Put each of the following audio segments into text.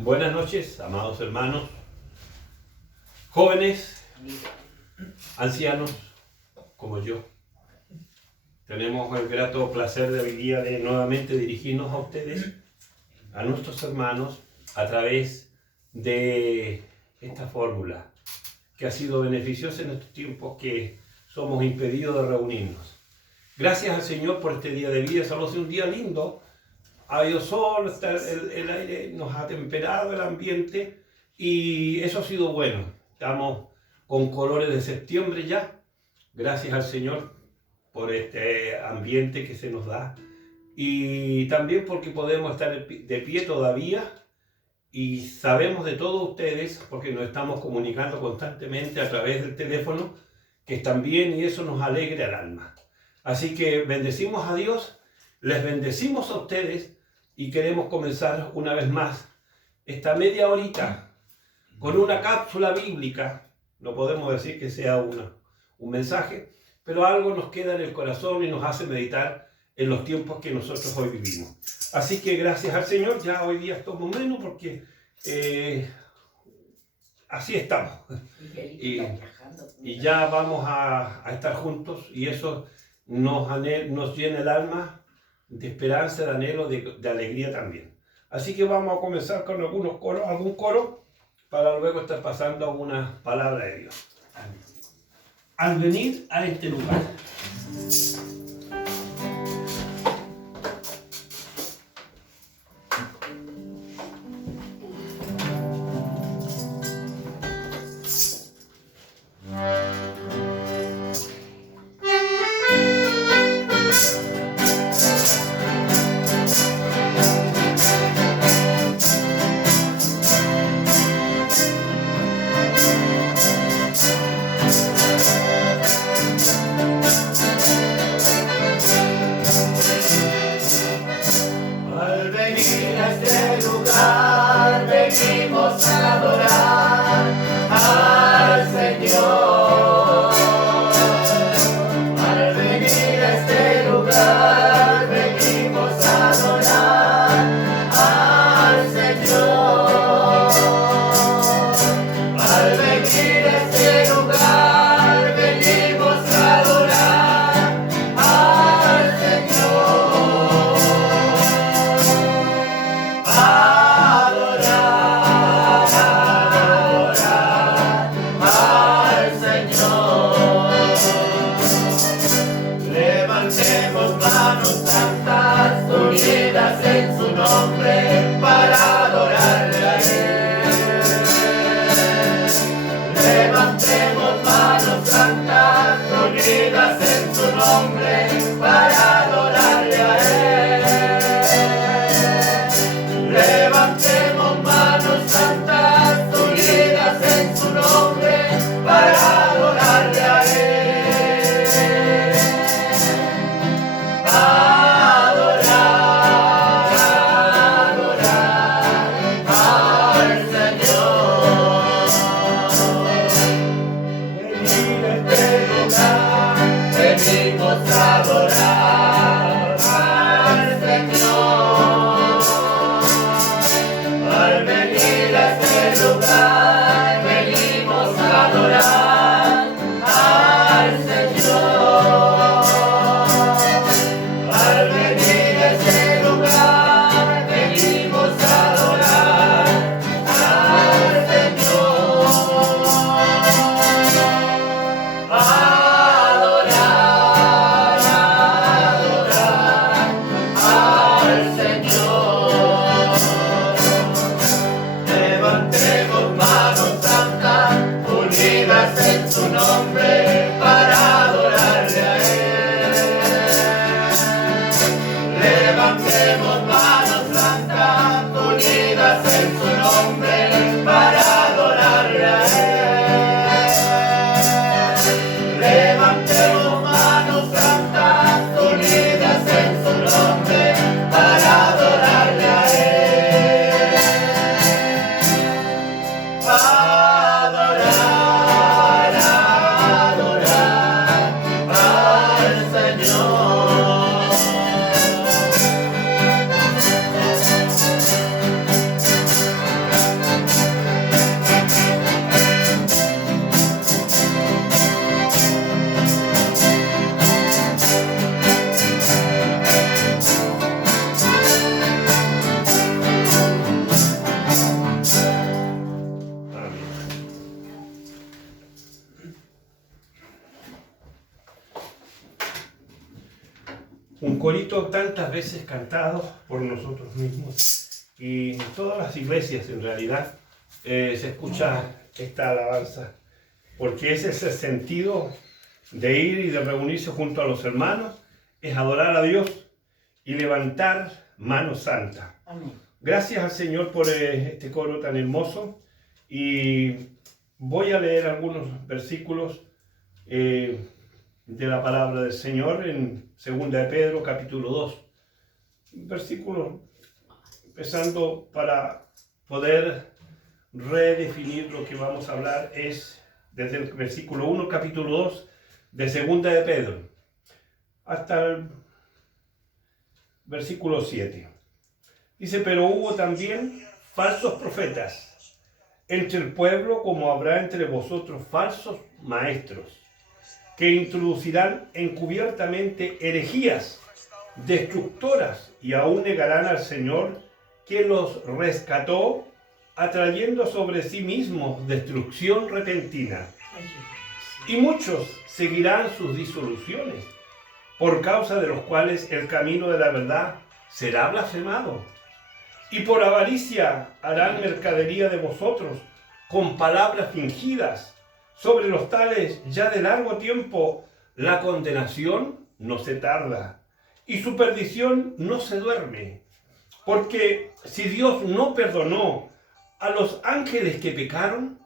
Buenas noches, amados hermanos, jóvenes, ancianos como yo. Tenemos el grato placer de hoy día de nuevamente dirigirnos a ustedes, a nuestros hermanos, a través de esta fórmula que ha sido beneficiosa en estos tiempos que somos impedidos de reunirnos. Gracias al Señor por este día de vida. Solo hace un día lindo. Ha habido sol, el aire nos ha temperado el ambiente y eso ha sido bueno. Estamos con colores de septiembre ya. Gracias al Señor por este ambiente que se nos da. Y también porque podemos estar de pie todavía y sabemos de todos ustedes, porque nos estamos comunicando constantemente a través del teléfono, que están bien y eso nos alegra el alma. Así que bendecimos a Dios, les bendecimos a ustedes y queremos comenzar una vez más esta media horita con una cápsula bíblica. No podemos decir que sea un mensaje, pero algo nos queda en el corazón y nos hace meditar en los tiempos que nosotros hoy vivimos. Así que gracias al Señor, ya hoy día estamos menos porque así estamos. Y ya vamos a estar juntos y eso nos llena el alma de esperanza, de anhelo, de alegría también. Así que vamos a comenzar con algún coro para luego estar pasando a una palabra de Dios. Amén. Al venir a este lugar. corito tantas veces cantado por nosotros mismos y en todas las iglesias en realidad se escucha esta alabanza, porque ese es el sentido de ir y de reunirse junto a los hermanos, es adorar a Dios y levantar mano santa. Amén. Gracias al Señor por este coro tan hermoso, y voy a leer algunos versículos de la palabra del Señor en 2 de Pedro capítulo 2, versículos empezando para poder redefinir lo que vamos a hablar, es desde el versículo 1 capítulo 2 de 2 de Pedro hasta el versículo 7. Dice: pero hubo también falsos profetas entre el pueblo, como habrá entre vosotros falsos maestros, que introducirán encubiertamente herejías destructoras, y aún negarán al Señor que los rescató, atrayendo sobre sí mismos destrucción repentina. Y muchos seguirán sus disoluciones, por causa de los cuales el camino de la verdad será blasfemado. Y por avaricia harán mercadería de vosotros con palabras fingidas. Sobre los tales ya de largo tiempo la condenación no se tarda, y su perdición no se duerme. Porque si Dios no perdonó a los ángeles que pecaron,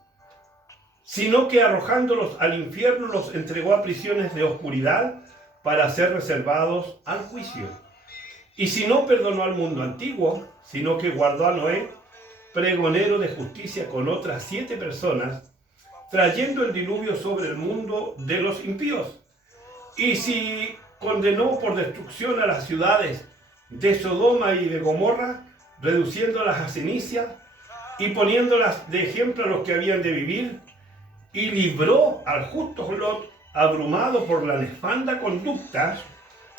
sino que arrojándolos al infierno los entregó a prisiones de oscuridad para ser reservados al juicio. Y si no perdonó al mundo antiguo, sino que guardó a Noé, pregonero de justicia, con otras 7 personas, trayendo el diluvio sobre el mundo de los impíos. Y si condenó por destrucción a las ciudades de Sodoma y de Gomorra, reduciéndolas a ceniza y poniéndolas de ejemplo a los que habían de vivir, y libró al justo Lot, abrumado por la nefanda conducta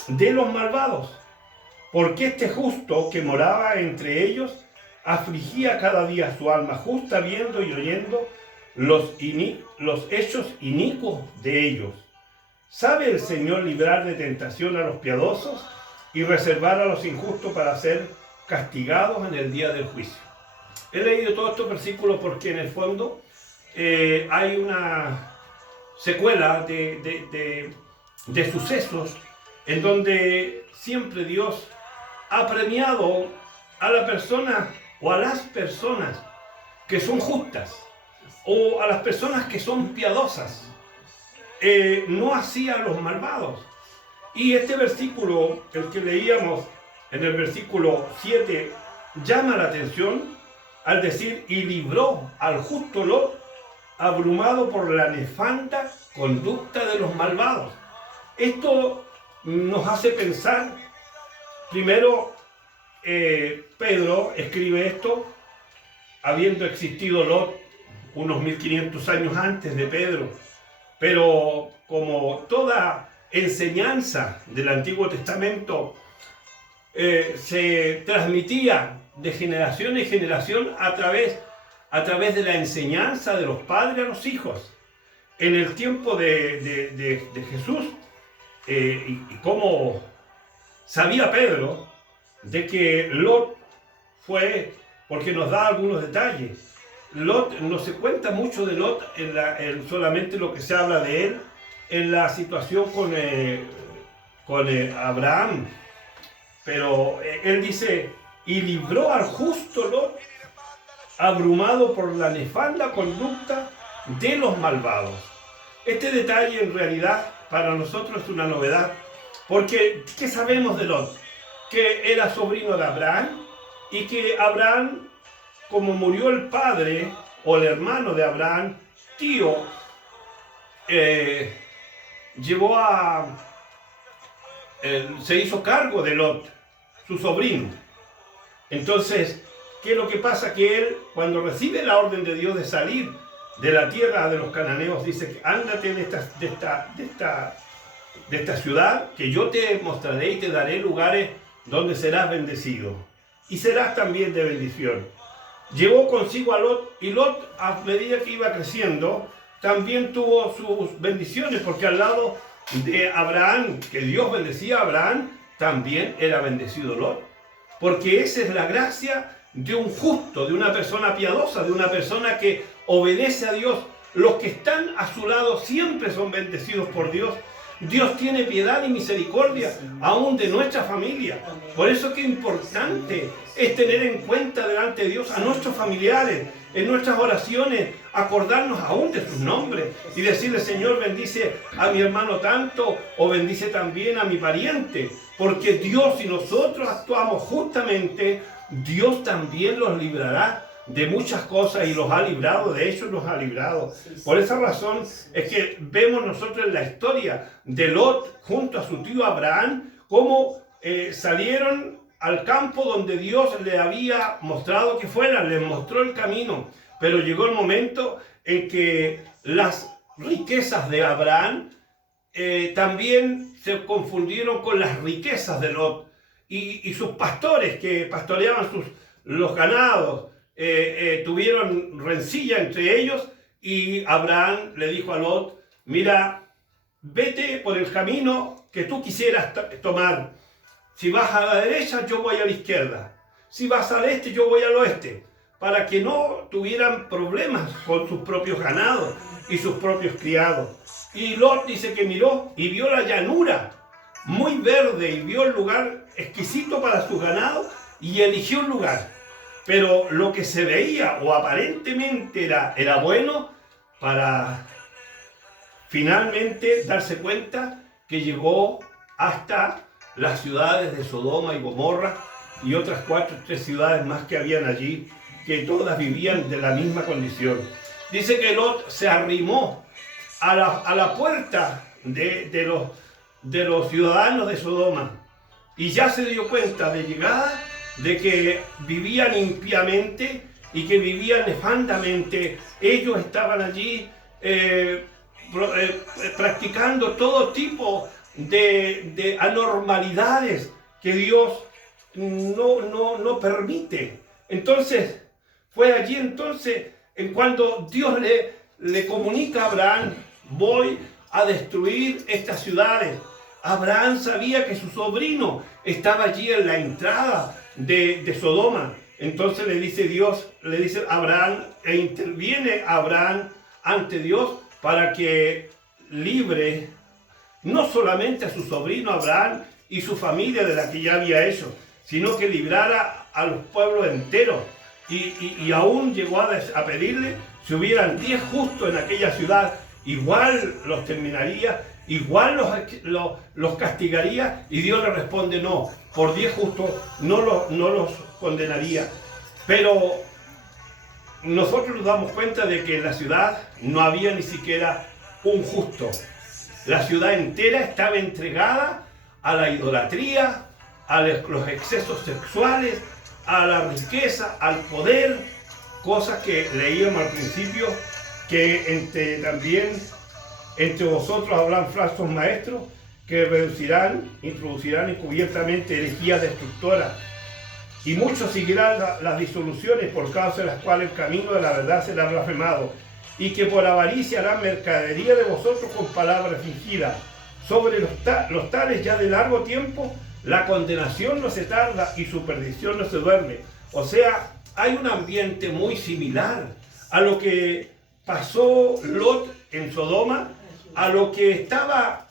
de los malvados, porque este justo que moraba entre ellos afligía cada día su alma justa, viendo y oyendo los hechos inicuos de ellos. ¿Sabe el Señor librar de tentación a los piadosos y reservar a los injustos para ser castigados en el día del juicio? He leído todos estos versículos porque en el fondo hay una secuela de sucesos en donde siempre Dios ha premiado a la persona o a las personas que son justas, o a las personas que son piadosas, no así a los malvados. Y este versículo, el que leíamos en el versículo 7, llama la atención al decir: y libró al justo Lot, abrumado por la nefanda conducta de los malvados. Esto nos hace pensar, primero, Pedro escribe esto habiendo existido Lot unos 1500 años antes de Pedro, pero como toda enseñanza del Antiguo Testamento se transmitía de generación en generación a través de la enseñanza de los padres a los hijos. En el tiempo de Jesús, y como sabía Pedro de que Lot fue, porque nos da algunos detalles. Lot, no se cuenta mucho de Lot, solamente lo que se habla de él en la situación con Abraham. Pero él dice: y libró al justo Lot, abrumado por la nefanda conducta de los malvados. Este detalle en realidad para nosotros es una novedad, porque ¿qué sabemos de Lot? Que era sobrino de Abraham, y que Abraham, como murió el padre o el hermano de Abraham, tío, se hizo cargo de Lot, su sobrino. Entonces, ¿qué es lo que pasa? Que él, cuando recibe la orden de Dios de salir de la tierra de los cananeos, dice: ándate de esta ciudad, que yo te mostraré y te daré lugares donde serás bendecido, y serás también de bendición. Llevó consigo a Lot, y Lot, a medida que iba creciendo, también tuvo sus bendiciones, porque al lado de Abraham, que Dios bendecía a Abraham, también era bendecido Lot. Porque esa es la gracia de un justo, de una persona piadosa, de una persona que obedece a Dios. Los que están a su lado siempre son bendecidos por Dios. Dios tiene piedad y misericordia aún de nuestra familia. Por eso que importante es tener en cuenta delante de Dios a nuestros familiares, en nuestras oraciones, acordarnos aún de sus nombres y decirle: Señor, bendice a mi hermano tanto, o bendice también a mi pariente. Porque Dios, si nosotros actuamos justamente, Dios también los librará de muchas cosas, y los ha librado, de hecho los ha librado. Por esa razón es que vemos nosotros en la historia de Lot junto a su tío Abraham cómo salieron al campo donde Dios le había mostrado que fueran, les mostró el camino, pero llegó el momento en que las riquezas de Abraham también se confundieron con las riquezas de Lot, y sus pastores que pastoreaban los ganados tuvieron rencilla entre ellos, y Abraham le dijo a Lot: mira, vete por el camino que tú quisieras tomar. Si vas a la derecha, yo voy a la izquierda. Si vas al este, yo voy al oeste. Para que no tuvieran problemas con sus propios ganados y sus propios criados. Y Lot dice que miró y vio la llanura muy verde, y vio el lugar exquisito para sus ganados, y eligió un lugar. Pero lo que se veía o aparentemente era bueno, para finalmente darse cuenta que llegó hasta las ciudades de Sodoma y Gomorra y otras 3 ciudades más que habían allí, que todas vivían de la misma condición. Dice que Lot se arrimó a la puerta de los ciudadanos de Sodoma, y ya se dio cuenta de llegada de que vivían impíamente y que vivían nefandamente. Ellos estaban allí practicando todo tipo de anormalidades que Dios no permite. Entonces, fue allí en cuando Dios le comunica a Abraham: voy a destruir estas ciudades. Abraham sabía que su sobrino estaba allí en la entrada de Sodoma. Entonces le dice Abraham, e interviene Abraham ante Dios para que libre no solamente a su sobrino Abraham y su familia de la que ya había hecho, sino que librara a los pueblos enteros. Y aún llegó a pedirle: si hubieran 10 justos en aquella ciudad, igual los terminaría, igual los castigaría. Y Dios le responde: no, por 10 justos no los condenaría. Pero nosotros nos damos cuenta de que en la ciudad no había ni siquiera un justo. La ciudad entera estaba entregada a la idolatría, a los excesos sexuales, a la riqueza, al poder, cosas que leíamos al principio, que también entre vosotros habrán falsos maestros que introducirán encubiertamente herejías destructoras, y muchos seguirán las disoluciones, por causa de las cuales el camino de la verdad será blasfemado, y que por avaricia harán mercadería de vosotros con palabras fingidas. Sobre los tales ya de largo tiempo la condenación no se tarda y su perdición no se duerme. O sea, hay un ambiente muy similar a lo que pasó Lot en Sodoma, a lo que estaba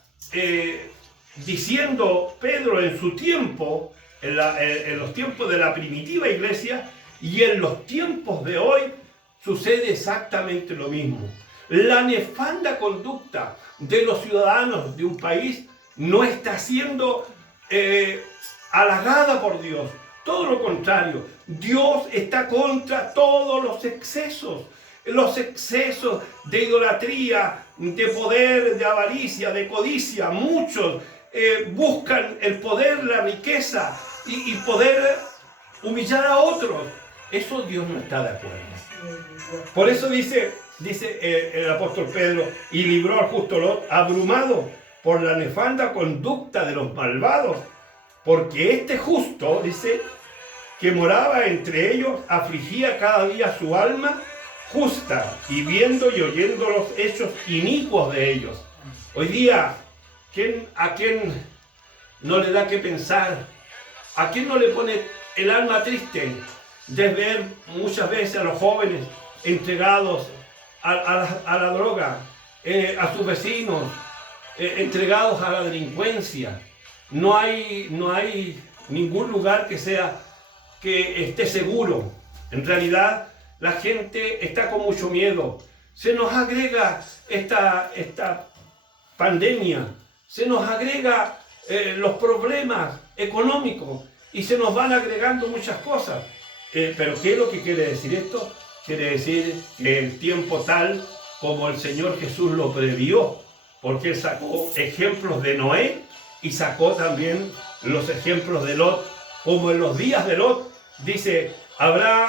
diciendo Pedro en su tiempo, en los tiempos de la primitiva iglesia, y en los tiempos de hoy sucede exactamente lo mismo. La nefanda conducta de los ciudadanos de un país no está siendo halagada por Dios. Todo lo contrario, Dios está contra todos los excesos de idolatría, de poder, de avaricia, de codicia. Muchos buscan el poder, la riqueza y poder humillar a otros. Eso Dios no está de acuerdo. Por eso dice el apóstol Pedro: y libró al justo Lot, abrumado por la nefanda conducta de los malvados, porque este justo, dice, que moraba entre ellos, afligía cada día su alma justa, y viendo y oyendo los hechos inicuos de ellos. Hoy día, ¿a quién no le da que pensar? ¿A quién no le pone el alma triste de ver muchas veces a los jóvenes entregados a la droga, a sus vecinos, entregados a la delincuencia? No hay ningún lugar que esté seguro. En realidad, la gente está con mucho miedo. Se nos agrega esta pandemia, se nos agrega los problemas económicos y se nos van agregando muchas cosas. Pero ¿qué es lo que quiere decir esto? Quiere decir que el tiempo tal como el Señor Jesús lo previó, porque Él sacó ejemplos de Noé y sacó también los ejemplos de Lot, como en los días de Lot, dice, habría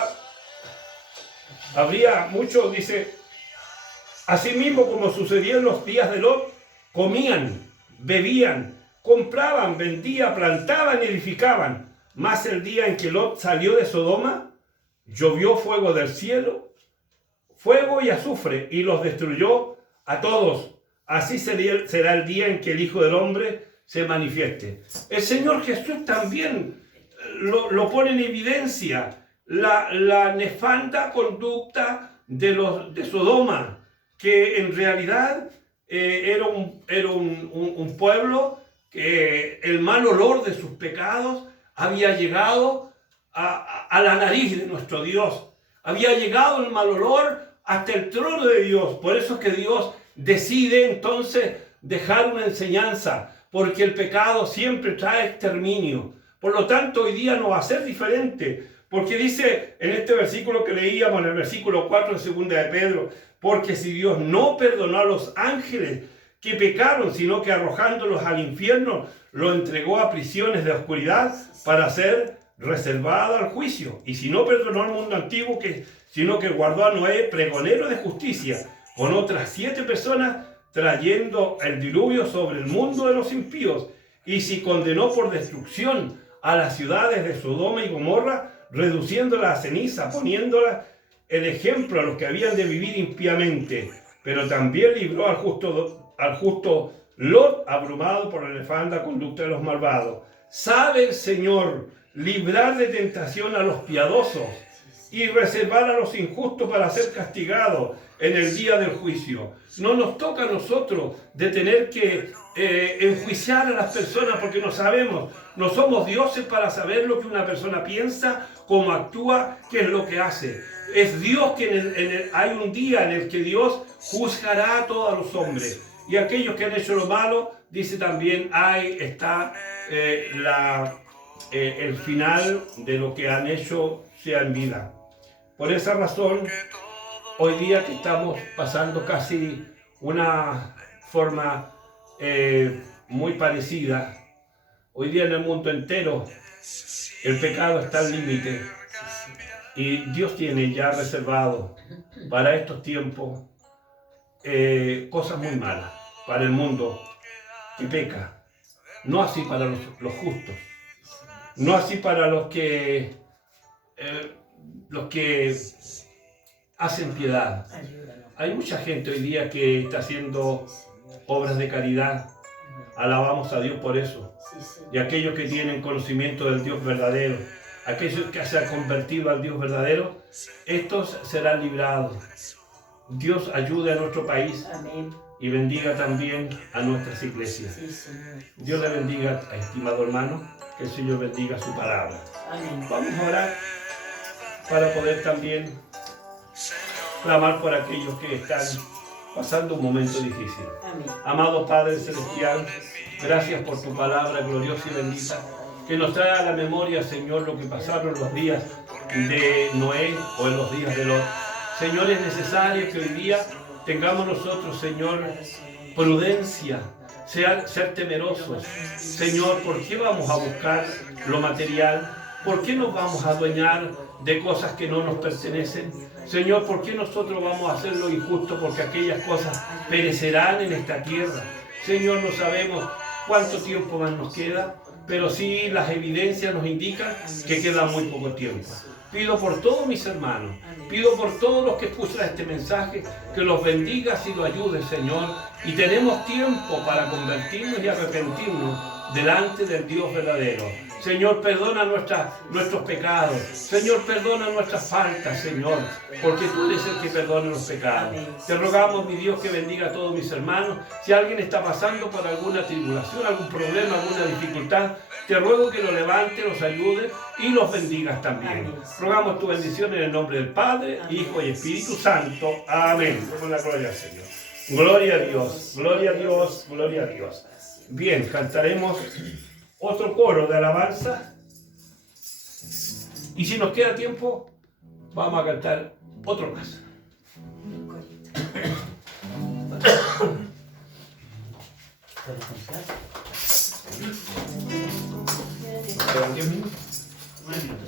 mucho, dice, asimismo como sucedió en los días de Lot, comían, bebían, compraban, vendían, plantaban y edificaban. Mas el día en que Lot salió de Sodoma, llovió fuego del cielo, fuego y azufre, y los destruyó a todos. Así será el día en que el Hijo del Hombre se manifieste. El Señor Jesús también lo pone en evidencia, la nefanda conducta de Sodoma, que en realidad era un pueblo que el mal olor de sus pecados había llegado a la nariz de nuestro Dios. Había llegado el mal olor hasta el trono de Dios. Por eso es que Dios decide entonces dejar una enseñanza, porque el pecado siempre trae exterminio. Por lo tanto, hoy día no va a ser diferente, porque dice en este versículo que leíamos, en el versículo 4 de 2 de Pedro, porque si Dios no perdonó a los ángeles que pecaron, sino que arrojándolos al infierno, lo entregó a prisiones de oscuridad para ser reservado al juicio. Y si no perdonó al mundo antiguo, sino que guardó a Noé, pregonero de justicia, con otras 7 personas, trayendo el diluvio sobre el mundo de los impíos. Y si condenó por destrucción a las ciudades de Sodoma y Gomorra, reduciéndolas a ceniza, poniéndolas el ejemplo a los que habían de vivir impíamente. Pero también libró al justo Lot, abrumado por la nefanda conducta de los malvados. Sabe el Señor librar de tentación a los piadosos y reservar a los injustos para ser castigados en el día del juicio. No nos toca a nosotros de tener que enjuiciar a las personas, porque no sabemos, no somos dioses para saber lo que una persona piensa, cómo actúa, qué es lo que hace. Es Dios que hay un día en el que Dios juzgará a todos los hombres. Y aquellos que han hecho lo malo, dice también, ahí está el final de lo que han hecho, sea en vida. Por esa razón, hoy día que estamos pasando casi una forma muy parecida, hoy día en el mundo entero el pecado está al límite y Dios tiene ya reservado para estos tiempos cosas muy malas para el mundo que peca, no así para los justos, no así para los que hacen piedad. Hay mucha gente hoy día que está haciendo obras de caridad. Alabamos a Dios por eso. Y aquellos que tienen conocimiento del Dios verdadero, aquellos que se han convertido al Dios verdadero, estos serán librados. Dios ayude a nuestro país. Amén. Y bendiga también a nuestras iglesias. Dios le bendiga, estimado hermano, que el Señor bendiga su palabra. Amén. Vamos a orar para poder también clamar por aquellos que están pasando un momento difícil. Amén. Amado Padre Celestial, gracias por tu palabra gloriosa y bendita, que nos trae a la memoria, Señor, lo que pasaron los días de Noé o en los días de Lot. Señor, es necesario que hoy día tengamos nosotros, Señor, prudencia, ser temerosos. Señor, ¿por qué vamos a buscar lo material? ¿Por qué nos vamos a adueñar de cosas que no nos pertenecen? Señor, ¿por qué nosotros vamos a hacer lo injusto? Porque aquellas cosas perecerán en esta tierra. Señor, no sabemos cuánto tiempo más nos queda, pero sí las evidencias nos indican que queda muy poco tiempo. Pido por todos mis hermanos, pido por todos los que escuchan este mensaje, que los bendigas y los ayudes, Señor. Y tenemos tiempo para convertirnos y arrepentirnos delante del Dios verdadero. Señor, perdona nuestros pecados. Señor, perdona nuestras faltas, Señor, porque tú eres el que perdona los pecados. Te rogamos, mi Dios, que bendiga a todos mis hermanos. Si alguien está pasando por alguna tribulación, algún problema, alguna dificultad, te ruego que los levante, los ayude y los bendigas también. Rogamos tu bendición en el nombre del Padre, Hijo y Espíritu Santo. Amén. Demos la gloria al Señor. Gloria a Dios, gloria a Dios, gloria a Dios. Bien, cantaremos otro coro de alabanza. Y si nos queda tiempo, vamos a cantar otro más. ¿Quedan 10 minutos? 9 minutos.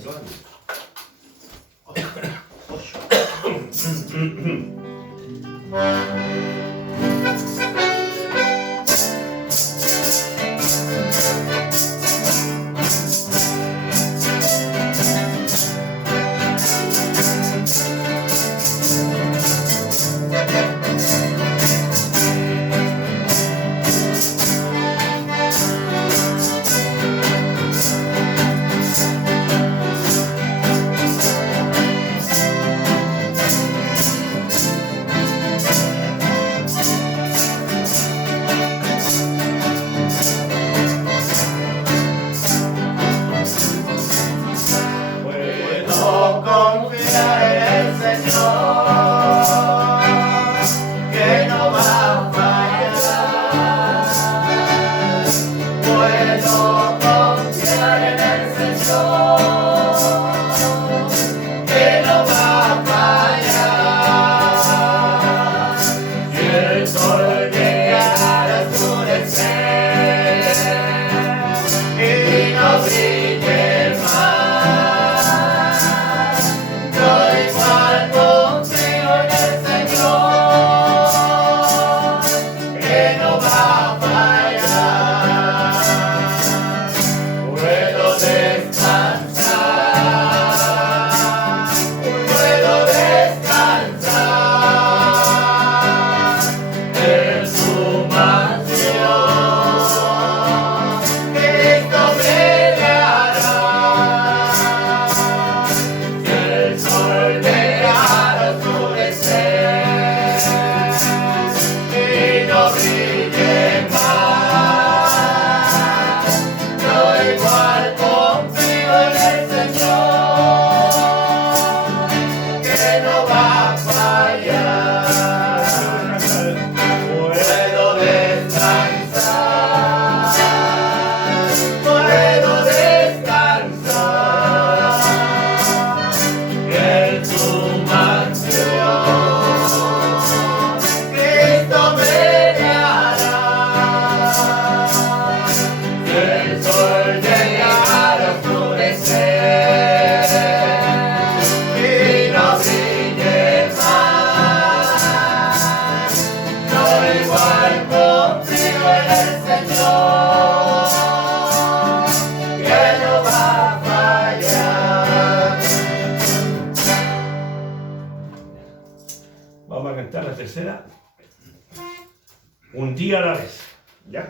Un día a la vez. ¿Ya?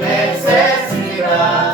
Necesitado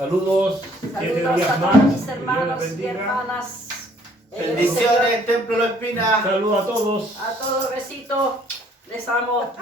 Saludos. 7 Saludos días a más. todos mis Que Dios les hermanos y bendiga. hermanas. Bendiciones, Templo La Espina. Saludos a todos. A todos besitos. Les amo.